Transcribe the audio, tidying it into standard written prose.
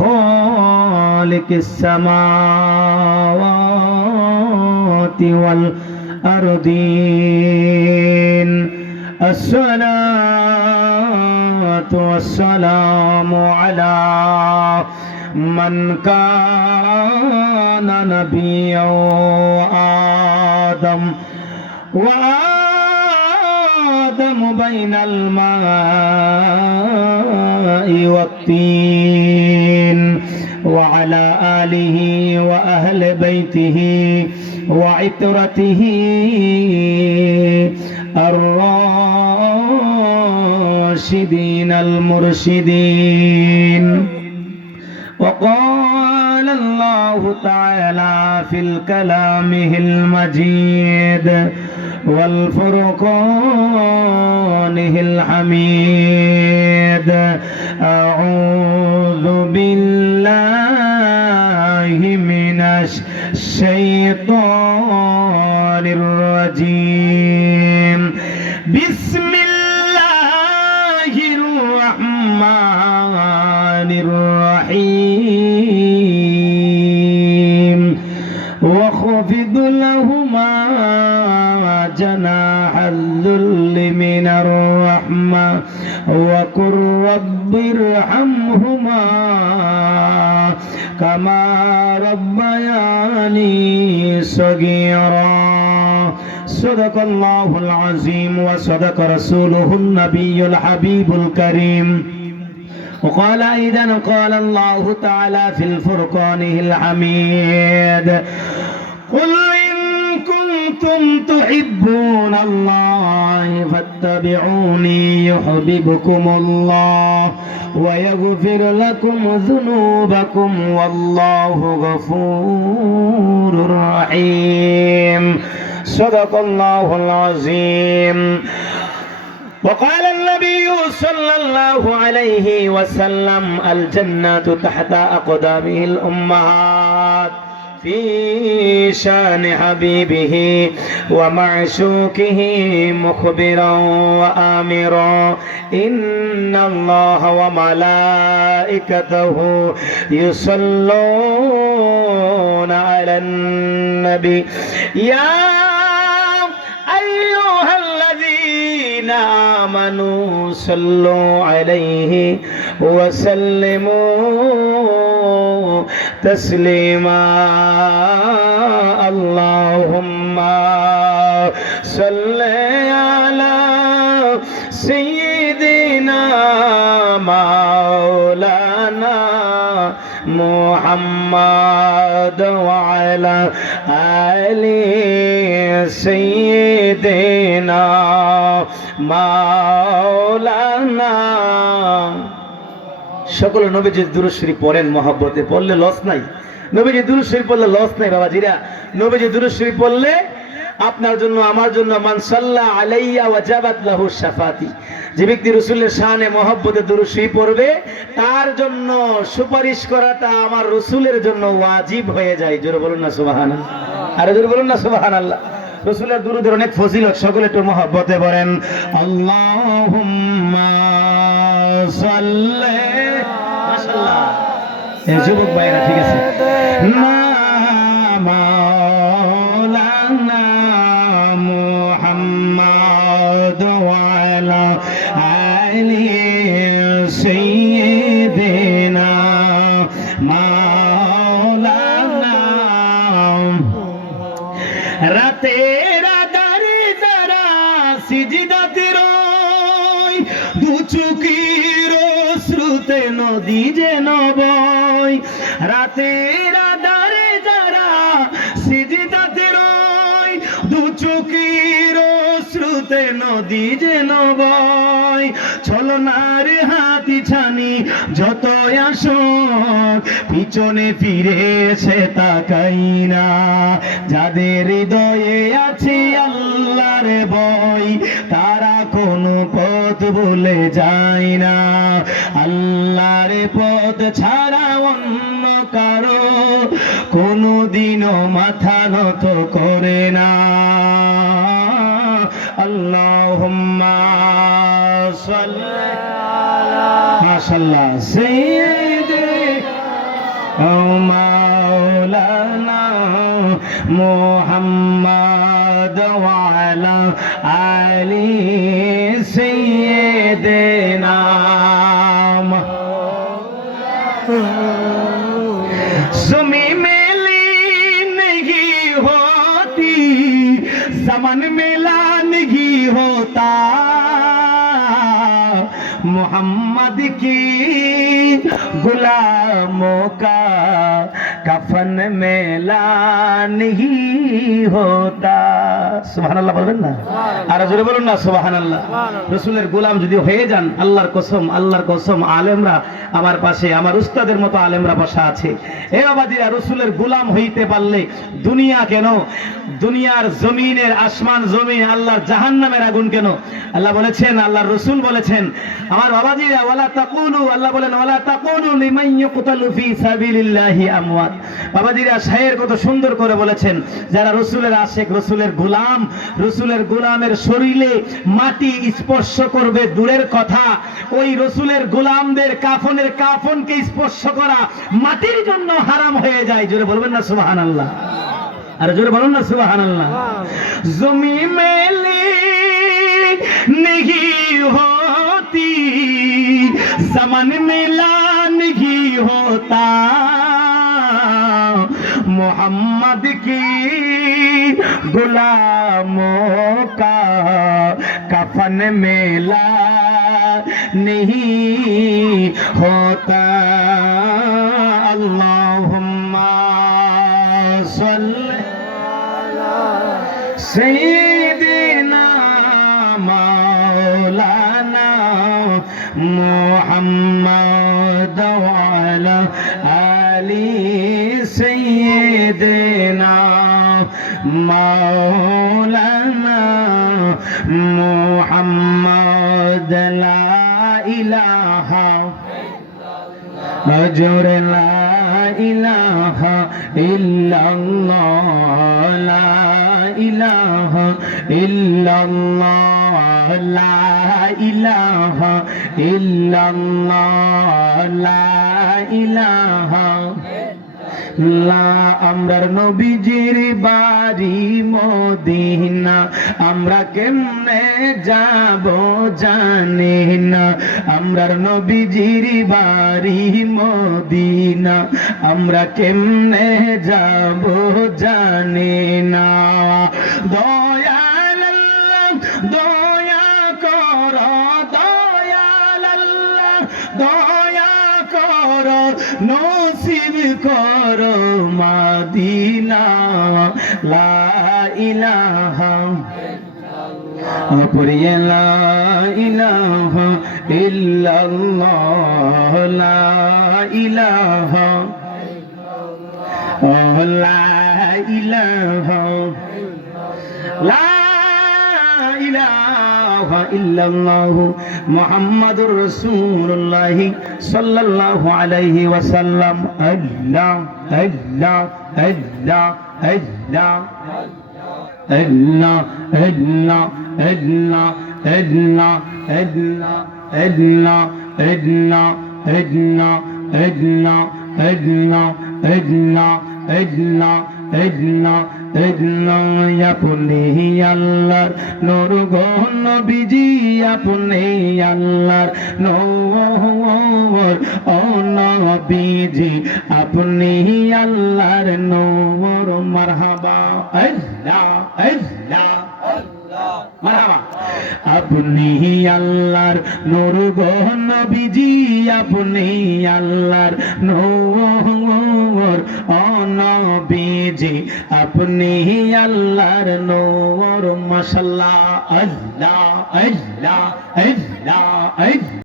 خالق السماوات والأرضين الصلاة والسلام على من كان نبيا وآدم بين الماء والطين وعلى آله وأهل بيته وعترته الراشدين المرشدين. وقال الله تعالى في الكلامه المجيد والفرقانه الحميد: أعوذ بالله من الشيطان الرجيم. بسم الله الرحمن الرحيم. واخفض لهما جناح الذل من الرحمة وقل رب ارحمهما كما ربياني صغيرا. صدق الله العظيم وصدق رسوله النبي الحبيب الكريم. وقال أيضا قال الله تعالى في الفرقانه الحميد: قل إن كنتم تحبون الله فاتبعوني يحببكم الله ويغفر لكم ذنوبكم والله غفور رحيم. صدق الله العظيم. وقال النبي صلى الله عليه وسلم: الجنة تحت أقدامه الأمهات. في شان حبيبه ومعشوقه مخبرا وآمرا: إن الله وملائكته يصلون على النبي يا أيها الذين آمنوا صلوا عليه وسلموا تسليما. اللهم صل على سيدنا مولانا محمد وعلى آل سيدنا مولانا। সকল নবীজির দুরূদ শরীফ পড়েন, মহব্বতে পড়লে লস নাই। নবীজির দুরূদ শরীফ পড়লে লস নাই বাবাজিরা। নবীজির দুরূদ শরীফ পড়লে আপনার জন্য আমার জন্য মান সাল্লা আলাইয়া ওয়াজাবাত লাহু শাফাতি, যে ব্যক্তি রাসূলের শানে মহব্বতে দুরূদ শরীফ পড়বে তার জন্য সুপারিশ করাটা আমার রাসূলের জন্য ওয়াজিব হয়ে যায়। জোরে বলুন না সুবহানাল্লাহ। আরে জোরে বলুন না সুবহানাল্লাহ। রাসূলের দুরূদের অনেক ফজিলত, সকলে একটু মহব্বতে পড়েন। আল্লাহুম্মা সাল্লি। মাশাআল্লাহ, এই যুবক ভাইরা ঠিক আছে। মাওলানা মুহাম্মদ ওয়া আলা আলি সাইয়্যিদিনা মাওলানা। রাতের আধারে যারা সিজদাতে রয়, দু চোখের অশ্রুতে নদী যেন বয়। রাতের আধারে যারা সিজদাতে রয়, দু চোখের অশ্রুতে নদী যেন বয়। ছলনার হাতি ছানি যত আসক পিছনে ফিরে এসে তাকাই না। যাদের হৃদয়ে আছে আল্লাহর ভয় তারা কোনো পথ ভুলে যায় না। আল্লাহর পথ ছাড়া অন্য কারো কোনোদিনও মাথা নত করে না। আল্লাহুম্মা সাল্লি আলা মাশাআল্লাহ সাইয়্যিদি মাওলানা মুহাম্মদ ওয়া আলা আলি সাইয়্যিদিনা ज़मी मेली नहीं होती ज़मान मेला नहीं होता मोहम्मद की गुलामों का कफन मेला नहीं होता সুবহানাল্লাহ বলবেন না আর জোরে বলুন না সুবহানাল্লাহ রাসূলের গোলাম যদি হয়ে যান আল্লাহর কসম আলেমরা আমার পাশে আমার উস্তাদের মতো আলেমরা বসা আছে এ বাবাজিরা রাসূলের গোলাম হইতে পারলে দুনিয়া কেন দুনিয়ার জমিনের আসমান জমিন আল্লাহর জাহান্নামের আগুন কেন আল্লাহ বলেছেন আল্লাহর রাসূল বলেছেন আমার বাবাজিরা ওয়ালা তাকুলু আল্লাহ বলেন ওয়ালা তাকুলু লিমান ইয়াকতালু ফি সাবিলিল্লাহি আমওয়াত বাবাজিরা শায়ের কত সুন্দর করে বলেছেন যারা রাসূলের আশিক রাসূলের গোলাম রাসূলের গোলামের শরীরে মাটি স্পর্শ করবে দূরের কথা ওই রাসূলের গোলামদের কাফনকে স্পর্শ করা মাটির জন্য হারাম হয়ে যায় জোরে বলবেন না সুবহানাল্লাহ আর জোরে বলুন না সুবহানাল্লাহ জমি মেলি नहीं होती ज़मान मेला नहीं होता मोहम्मद की गुलामों का कफन मेला नहीं होता अल्लाहुम्मा सल्ली अला सय्यिदिना मौलाना मुहम्मद वाला आली सय्यिदिना मौलाना मुहम्मद ला इलाहा अजर ला इलाहा इल्लल्लाह ला इलाहा इल्लल्लाह ला इलाहा इल्लल्लाह ला इलाहा লা আমরার নবীজির বাড়ি মদিনা আমরা কেমনে যাব জানি না আমরার নবীজির বাড়ি মদিনা আমরা কেমনে যাব জানি না দয়াল আল্লাহ দয়া কর দয়াল আল্লাহ দয়া কর নসিব কর মদিনা লা ইলাহা পড়িয়ে লা ইলাহা ইল্লাল্লাহ লা ইলাহা লা ইলাহা লা ইলাহা ইল্লাল্লাহ মুহাম্মাদুর রাসূলুল্লাহ সাল্লাল্লাহু আলাইহি ওয়াসাল্লাম আল্লাহ আল্লাহ আল্লাহ আল্লাহ আল্লাহ আল্লাহ আল্লাহ আল্লাহ আল্লাহ আল্লাহ আল্লাহ আল্লাহ আল্লাহ আল্লাহ আল্লাহ আল্লাহ আল্লাহ আপনি আল্লাহর নূর গো নবীজি আপনি আল্লাহর নূর ও নবীজি আপনি আল্লাহর নূর মারহাবা আল্লাহ আল্লাহ মারহাবা আপনি আল্লাহর নূর গো নবীজি আপনি আল্লাহর নূর ও নবীজি আপনি আল্লাহর নূর মাশাআল্লাহ আল্লাহ আল্লাহ আল্লাহ আল্লাহ